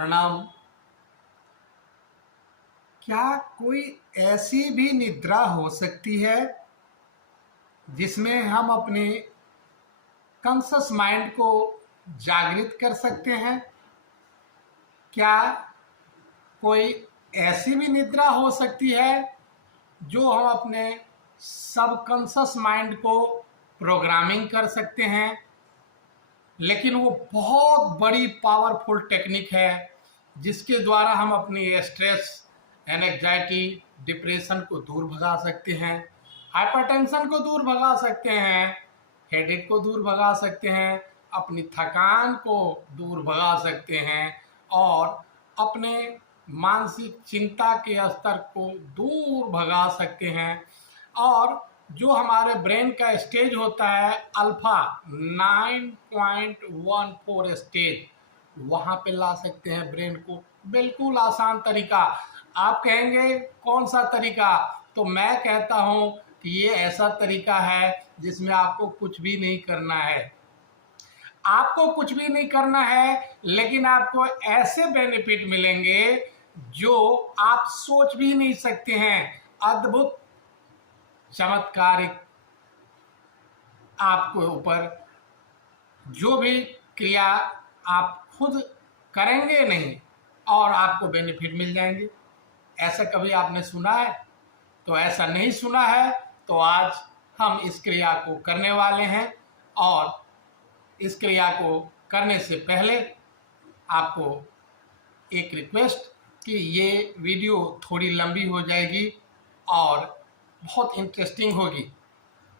प्रणाम। क्या कोई ऐसी भी निद्रा हो सकती है जिसमें हम अपने कॉन्शस माइंड को जागृत कर सकते हैं? क्या कोई ऐसी भी निद्रा हो सकती है जो हम अपने सबकॉन्शस माइंड को प्रोग्रामिंग कर सकते हैं? लेकिन वो बहुत बड़ी पावरफुल टेक्निक है जिसके द्वारा हम अपनी स्ट्रेस, एंजाइटी, डिप्रेशन को दूर भगा सकते हैं, हाइपरटेंशन को दूर भगा सकते हैं, हेडेक को दूर भगा सकते हैं, अपनी थकान को दूर भगा सकते हैं और अपने मानसिक चिंता के स्तर को दूर भगा सकते हैं। और जो हमारे ब्रेन का स्टेज होता है अल्फा 9.14 स्टेज, वहाँ पे ला सकते हैं ब्रेन को। बिल्कुल आसान तरीका। आप कहेंगे कौन सा तरीका? तो मैं कहता हूँ कि ये ऐसा तरीका है जिसमें आपको कुछ भी नहीं करना है। आपको कुछ भी नहीं करना है, लेकिन आपको ऐसे बेनिफिट मिलेंगे जो आप सोच भी नहीं सकते हैं। अद्भुत, चमत्कारिक, आपको ऊपर जो भी क्रिया आप खुद करेंगे नहीं और आपको बेनिफिट मिल जाएंगे। ऐसा कभी आपने सुना है? तो ऐसा नहीं सुना है तो आज हम इस क्रिया को करने वाले हैं। और इस क्रिया को करने से पहले आपको एक रिक्वेस्ट कि ये वीडियो थोड़ी लंबी हो जाएगी और बहुत इंटरेस्टिंग होगी।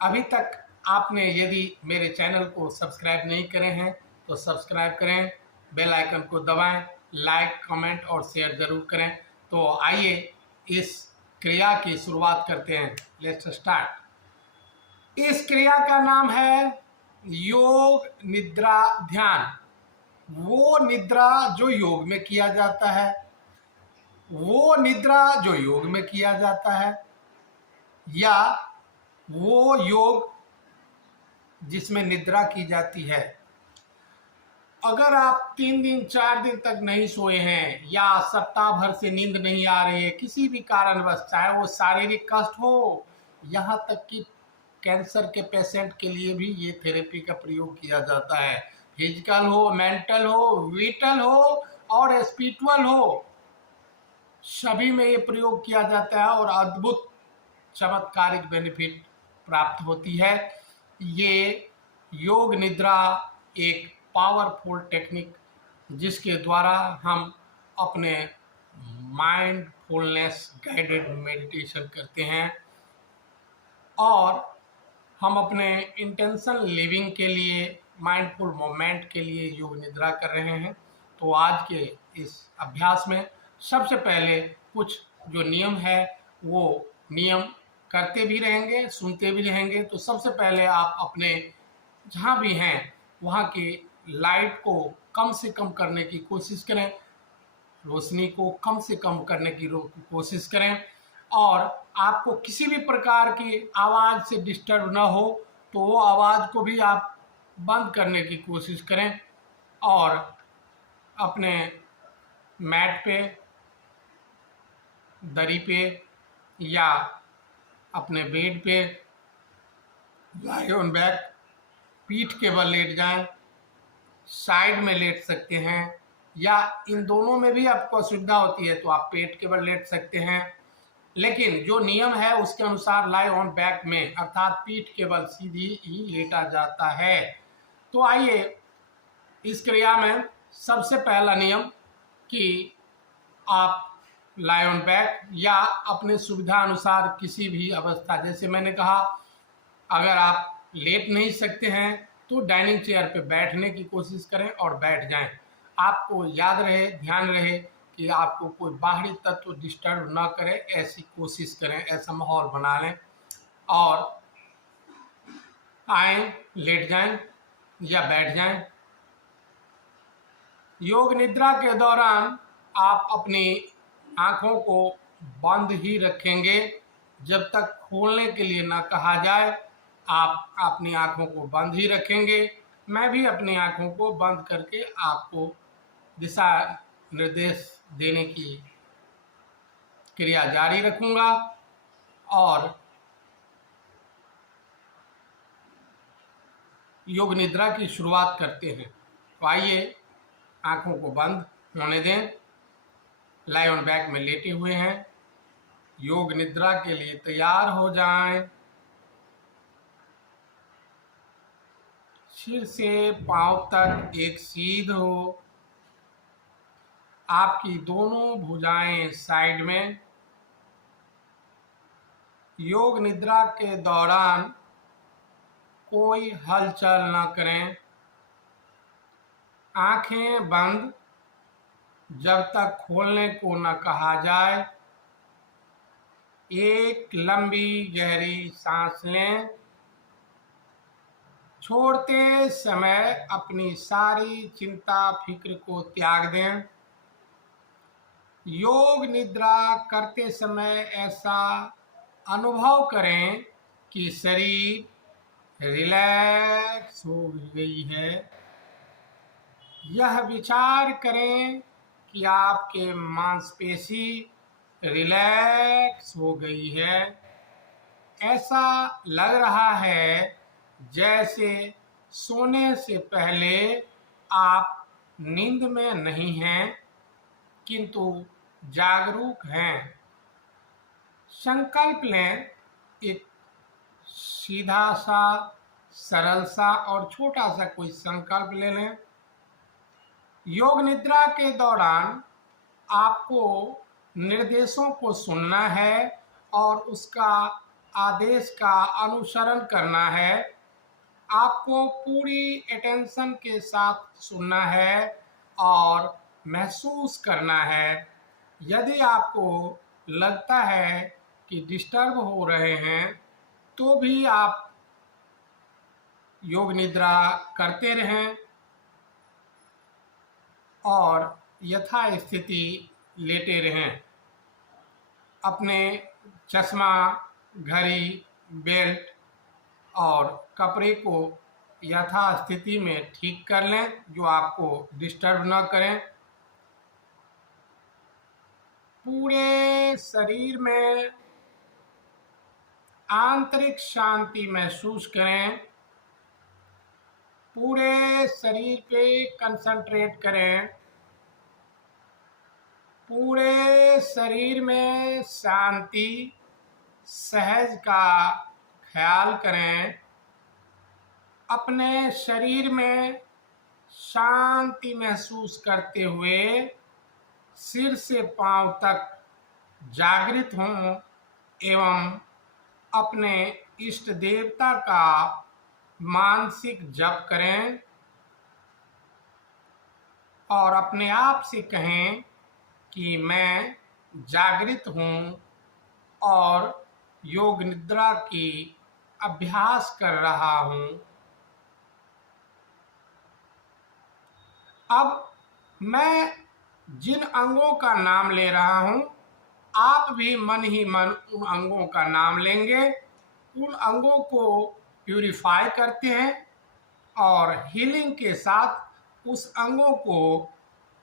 अभी तक आपने यदि मेरे चैनल को सब्सक्राइब नहीं करे हैं तो सब्सक्राइब करें, बेल आइकन को दबाएं, लाइक, कमेंट और शेयर ज़रूर करें। तो आइए इस क्रिया की शुरुआत करते हैं। Let's start. इस क्रिया का नाम है योग निद्रा ध्यान। वो निद्रा जो योग में किया जाता है, वो निद्रा जो योग में किया जाता है, या वो योग जिसमें निद्रा की जाती है। अगर आप 3 दिन 4 दिन तक नहीं सोए हैं या सप्ताह भर से नींद नहीं आ रही है किसी भी कारणवश, चाहे वो शारीरिक कष्ट हो, यहाँ तक कि कैंसर के पेशेंट के लिए भी ये थेरेपी का प्रयोग किया जाता है। फिजिकल हो, मेंटल हो, विटल हो और स्पिरिचुअल हो, सभी में ये प्रयोग किया जाता है और अद्भुत चमत्कारिक बेनिफिट प्राप्त होती है। ये योग निद्रा एक पावरफुल टेक्निक जिसके द्वारा हम अपने माइंडफुलनेस गाइडेड मेडिटेशन करते हैं और हम अपने इंटेंशन लिविंग के लिए, माइंडफुल मोमेंट के लिए योग निद्रा कर रहे हैं। तो आज के इस अभ्यास में सबसे पहले कुछ जो नियम है वो नियम करते भी रहेंगे, सुनते भी रहेंगे। तो सबसे पहले आप अपने जहाँ भी हैं वहाँ की लाइट को कम से कम करने की कोशिश करें, रोशनी को कम से कम करने की कोशिश करें और आपको किसी भी प्रकार की आवाज़ से डिस्टर्ब ना हो तो वो आवाज़ को भी आप बंद करने की कोशिश करें और अपने मैट पे, दरी पे या अपने बेड पे लाई ऑन बैक, पीठ के बल लेट जाएं, साइड में लेट सकते हैं या इन दोनों में भी आपको असुविधा होती है तो आप पेट के बल लेट सकते हैं। लेकिन जो नियम है उसके अनुसार लाई ऑन बैक में, अर्थात पीठ के बल सीधी ही लेटा जाता है। तो आइए इस क्रिया में सबसे पहला नियम कि आप लाई ऑन बैक या अपने सुविधा अनुसार किसी भी अवस्था, जैसे मैंने कहा अगर आप लेट नहीं सकते हैं तो डाइनिंग चेयर पे बैठने की कोशिश करें और बैठ जाएं। आपको याद रहे, ध्यान रहे कि आपको कोई बाहरी तत्व डिस्टर्ब ना करे, ऐसी कोशिश करें, ऐसा माहौल बना लें और आए, लेट जाएं या बैठ जाएं। योग निद्रा के दौरान आप अपनी आँखों को बंद ही रखेंगे जब तक खोलने के लिए ना कहा जाए। आप अपनी आँखों को बंद ही रखेंगे। मैं भी अपनी आँखों को बंद करके आपको दिशा निर्देश देने की क्रिया जारी रखूंगा। और योग निद्रा की शुरुआत करते हैं। तो आइए आंखों को बंद होने दें। लाई ऑन बैक में लेटे हुए हैं, योग निद्रा के लिए तैयार हो जाएं। सिर से पांव तक एक सीध हो, आपकी दोनों भुजाएं साइड में। योग निद्रा के दौरान कोई हलचल न करें, आंखें बंद जब तक खोलने को न कहा जाए। एक लंबी गहरी सांस लें। छोड़ते समय अपनी सारी चिंता फिक्र को त्याग दें। योग निद्रा करते समय ऐसा अनुभव करें कि शरीर रिलैक्स हो गई है। यह विचार करें कि आपके मांसपेशी रिलैक्स हो गई है। ऐसा लग रहा है जैसे सोने से पहले आप नींद में नहीं हैं, किंतु जागरूक हैं। संकल्प लें, एक सीधा सा, सरल सा और छोटा सा कोई संकल्प ले लें। योग निद्रा के दौरान आपको निर्देशों को सुनना है और उसका आदेश का अनुसरण करना है। आपको पूरी अटेंशन के साथ सुनना है और महसूस करना है। यदि आपको लगता है कि डिस्टर्ब हो रहे हैं तो भी आप योग निद्रा करते रहें और यथास्थिति लेटे रहें। अपने चश्मा, घड़ी, बेल्ट और कपड़े को यथास्थिति में ठीक कर लें जो आपको डिस्टर्ब न करें। पूरे शरीर में आंतरिक शांति महसूस करें। पूरे शरीर पे कंसंट्रेट करें। पूरे शरीर में शांति, सहज का ख्याल करें। अपने शरीर में शांति महसूस करते हुए सिर से पांव तक जागृत हों एवं अपने इष्ट देवता का मानसिक जप करें और अपने आप से कहें कि मैं जागृत हूँ और योग निद्रा की अभ्यास कर रहा हूँ। अब मैं जिन अंगों का नाम ले रहा हूँ, आप भी मन ही मन उन अंगों का नाम लेंगे। उन अंगों को प्यूरिफाई करते हैं और हीलिंग के साथ उस अंगों को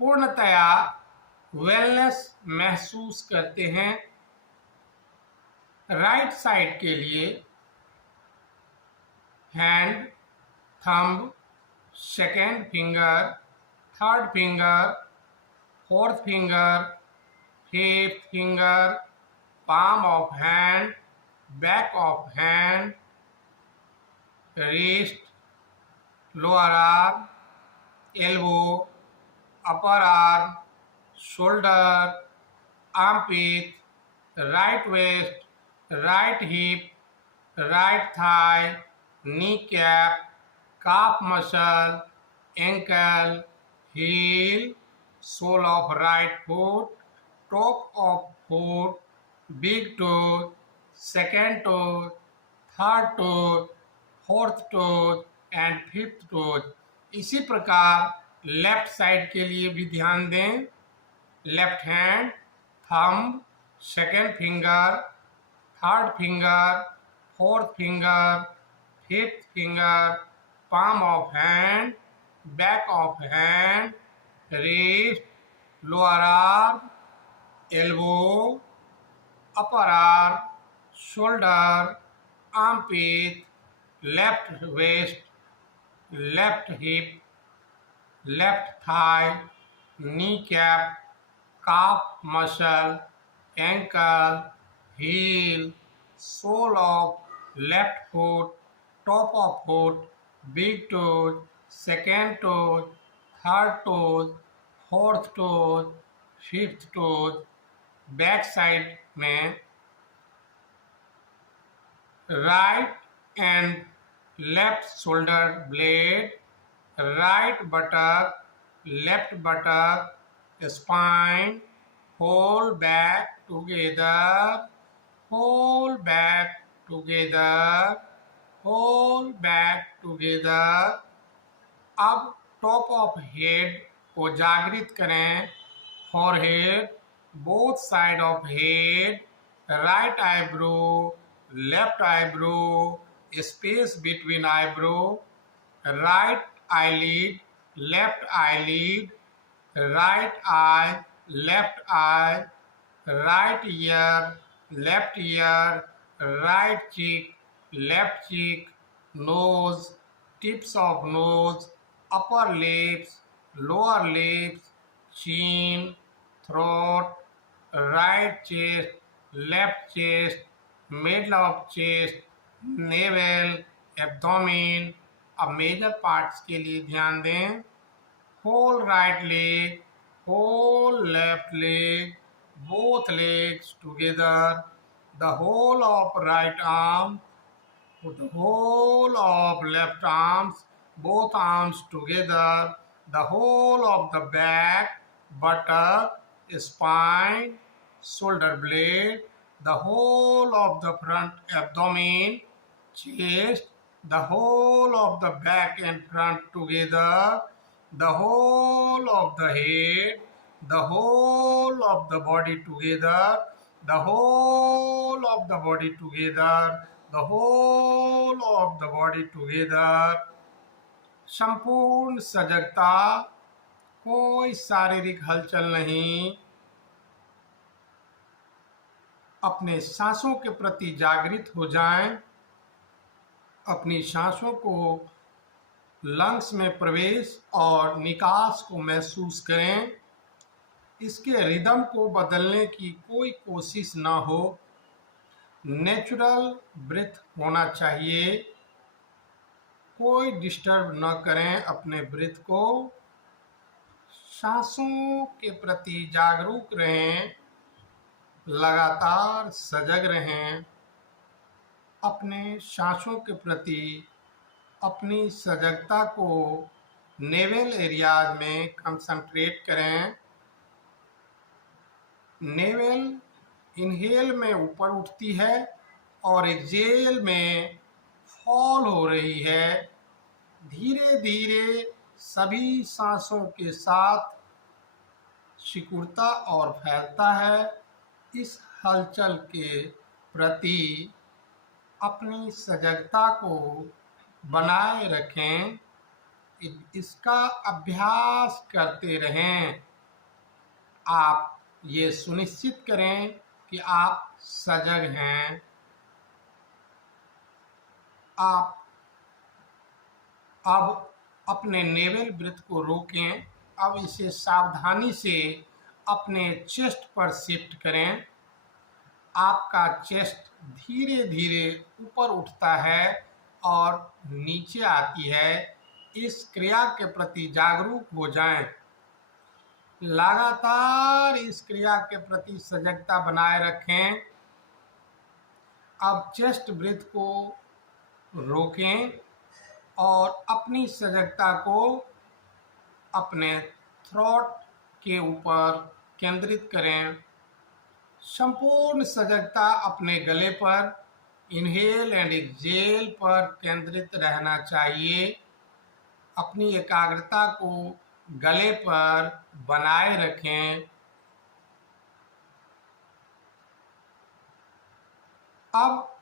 पूर्णतया वेलनेस महसूस करते हैं। राइट साइड के लिए hand, thumb, second finger, third finger, fourth finger, fifth finger, palm of hand, back of hand, wrist, lower arm, elbow, upper arm, shoulder, armpit, right waist, right hip, right thigh, kneecap, calf muscle, ankle, heel, sole of right foot, top of foot, big toe, second toe, third toe, fourth toe and fifth toe। इसी प्रकार left side के लिए भी ध्यान दें। Left hand, thumb, second finger, third finger, fourth finger, fifth finger, palm of hand, back of hand, wrist, lower arm, elbow, upper arm, shoulder, armpit, left waist, left hip, left thigh, kneecap, calf muscle, ankle, heel, sole of left foot, top of foot, big toes, second toes, third toes, fourth toes, fifth toes, back side में right and left shoulder blade, right buttock, left buttock, spine, whole back together, whole back together, whole back together. अब top of head को जागृत करें, forehead, both side of head, right eyebrow, left eyebrow, space between eyebrow, right eyelid, left eyelid, right eye, left eye, right ear, left ear, right cheek, left cheek, nose, tips of nose, upper lips, lower lips, chin, throat, right chest, left chest, middle of chest, navel, abdomen. अब major parts के लिए ध्यान दें, whole right leg, whole left leg, both legs together, the whole of right arm, the whole of left arms, both arms together, the whole of the back, buttock, spine, shoulder blade, the whole of the front abdomen, chest, the whole of the back and front together, the whole of the head, the whole of the body together, the whole of the body together, the whole of the body together. संपूर्ण सजगता, कोई शारीरिक हलचल नहीं, अपने सांसों के प्रति जागृत हो जाएं, अपनी सांसों को लंग्स में प्रवेश और निकास को महसूस करें। इसके रिदम को बदलने की कोई कोशिश ना हो, नेचुरल ब्रीथ होना चाहिए, कोई डिस्टर्ब न करें अपने ब्रीथ को। सांसों के प्रति जागरूक रहें, लगातार सजग रहें, अपने सांसों के प्रति अपनी सजगता को नेवल एरियाज में कंसंट्रेट करें। नेवल इनहेल में ऊपर उठती है और एक्सहेल में फॉल हो रही है। धीरे धीरे सभी सांसों के साथ सिकुड़ता और फैलता है। इस हलचल के प्रति अपनी सजगता को बनाए रखें, इसका अभ्यास करते रहें। आप ये सुनिश्चित करें कि आप सजग हैं। आप अब अपने नेवल ब्रीथ को रोकें। अब इसे सावधानी से अपने चेस्ट पर शिफ्ट करें। आपका चेस्ट धीरे धीरे ऊपर उठता है और नीचे आती है। इस क्रिया के प्रति जागरूक हो जाएं। लगातार इस क्रिया के प्रति सजगता बनाए रखें। अब चेस्ट ब्रीथ को रोकें और अपनी सजगता को अपने थ्रोट के ऊपर केंद्रित करें। संपूर्ण सजगता अपने गले पर, इनहेल एंड एक्सहेल पर केंद्रित रहना चाहिए। अपनी एकाग्रता को गले पर बनाए रखें। अब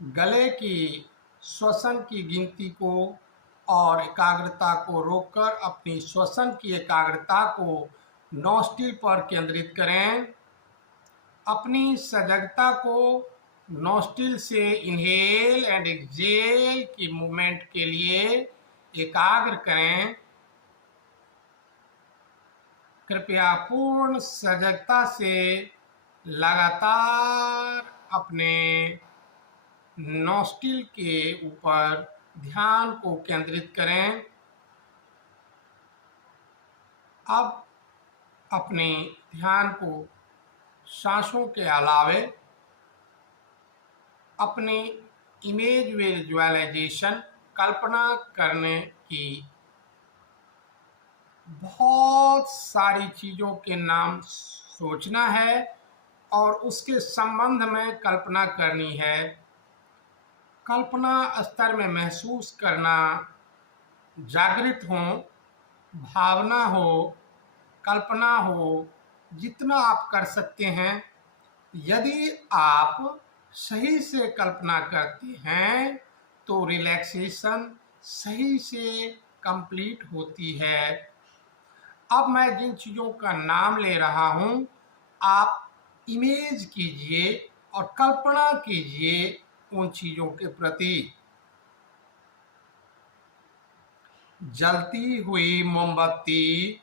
गले की श्वसन की गिनती को और एकाग्रता को रोककर अपनी श्वसन की एकाग्रता को नोस्ट्रिल पर केंद्रित करें। अपनी सजगता को नोस्ट्रिल से इनहेल एंड एक्सहेल की मूवमेंट के लिए एकाग्र करें। कृपया पूर्ण सजगता से लगातार अपने नोस्ट्रिल के ऊपर ध्यान को केंद्रित करें। अब अपने ध्यान को सांसों के अलावे अपने इमेज विजुअलाइजेशन कल्पना करने की बहुत सारी चीज़ों के नाम सोचना है और उसके संबंध में कल्पना करनी है। कल्पना स्तर में महसूस करना, जागृत हो, भावना हो, कल्पना हो, जितना आप कर सकते हैं। यदि आप सही से कल्पना करते हैं तो रिलैक्सेशन सही से कंप्लीट होती है। अब मैं जिन चीज़ों का नाम ले रहा हूँ, आप इमेज कीजिए और कल्पना कीजिए उन चीज़ों के प्रति। जलती हुई मोमबत्ती,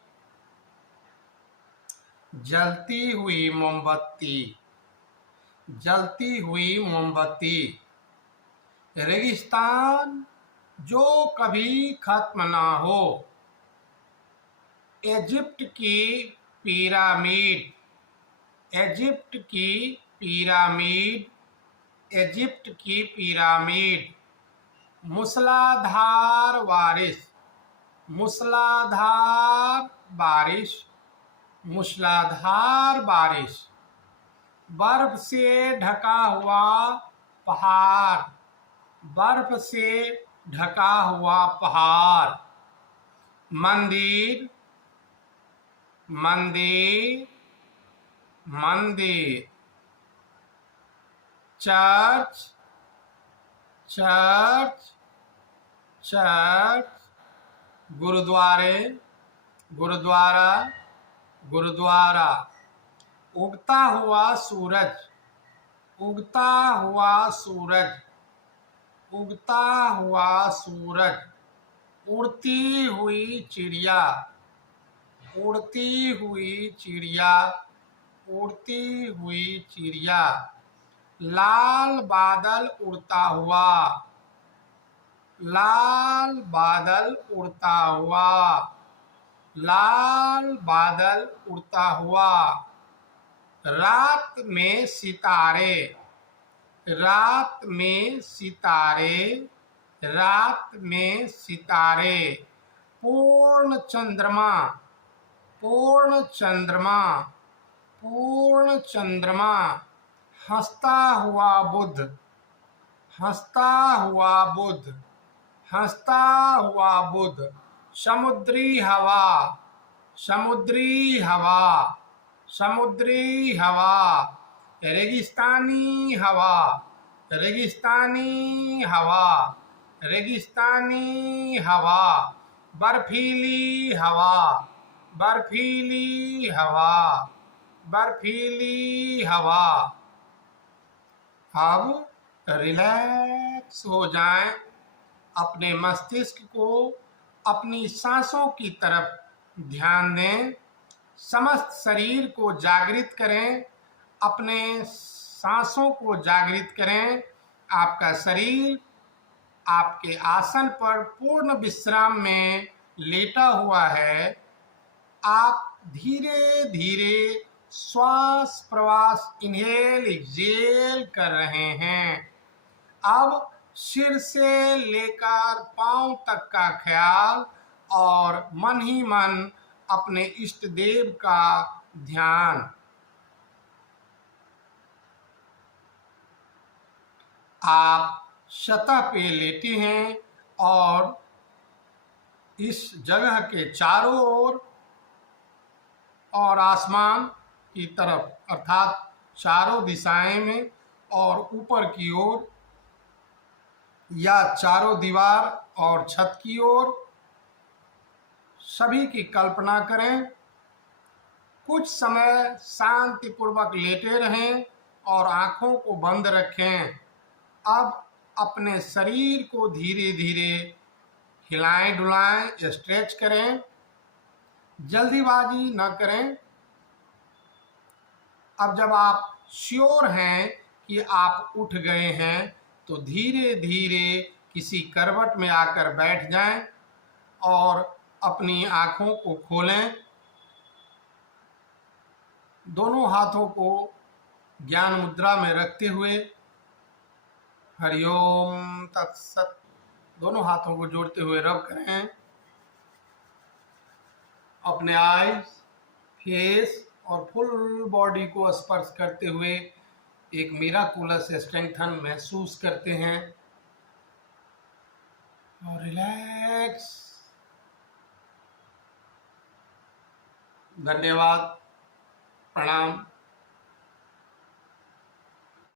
जलती हुई मोमबत्ती, जलती हुई मोमबत्ती। रेगिस्तान जो कभी खत्म ना हो। इजिप्ट की पिरामिड, इजिप्ट की पिरामिड, इजिप्ट की पिरामिड। मूसलाधार बारिश, मूसलाधार बारिश, मूसलाधार बारिश। बर्फ से ढका हुआ पहाड़, बर्फ से ढका हुआ पहाड़। मंदिर, मंदिर, मंदिर। Church, church, church. गुरुद्वारे, गुरुद्वारा, गुरुद्वारा। उगता हुआ सूरज, उगता हुआ सूरज, उगता हुआ सूरज। उड़ती हुई चिड़िया, उड़ती हुई चिड़िया, उड़ती हुई चिड़िया। लाल बादल उड़ता हुआ, लाल बादल उड़ता हुआ, लाल बादल उड़ता हुआ। रात में सितारे, रात में सितारे, रात में सितारे। पूर्ण चंद्रमा, पूर्ण चंद्रमा, पूर्ण चंद्रमा। हंसता हुआ बुद्ध, हंसता हुआ बुद्ध, हंसता हुआ बुद्ध। समुद्री हवा, समुद्री हवा, समुद्री हवा। रेगिस्तानी हवा, रेगिस्तानी हवा, रेगिस्तानी हवा। बर्फीली हवा, बर्फीली हवा, बर्फीली हवा। अब रिलैक्स हो जाएं। अपने मस्तिष्क को अपनी सांसों की तरफ ध्यान दें। समस्त शरीर को जागृत करें, अपने सांसों को जागृत करें। आपका शरीर आपके आसन पर पूर्ण विश्राम में लेटा हुआ है। आप धीरे धीरे श्वास प्रवास इनहेल एक्सहेल कर रहे हैं। अब सिर से लेकर पांव तक का ख्याल और मन ही मन अपने इष्ट देव का ध्यान। आप सतह पे लेटे हैं और इस जगह के चारों ओर और आसमान की तरफ अर्थात चारों दिशाएं में और ऊपर की ओर या चारों दीवार और छत की ओर सभी की कल्पना करें। कुछ समय शांतिपूर्वक लेटे रहें और आंखों को बंद रखें। अब अपने शरीर को धीरे धीरे हिलाएं डुलाएं, स्ट्रेच करें, जल्दीबाजी न करें। अब जब आप श्योर हैं कि आप उठ गए हैं तो धीरे धीरे किसी करवट में आकर बैठ जाएं और अपनी आंखों को खोलें। दोनों हाथों को ज्ञान मुद्रा में रखते हुए हरिओम तत्सत दोनों हाथों को जोड़ते हुए रब करें। अपने आईज, फेस और फुल बॉडी को स्पर्श करते हुए एक मिराकुलस स्ट्रेंथन महसूस करते हैं और रिलैक्स। धन्यवाद, प्रणाम।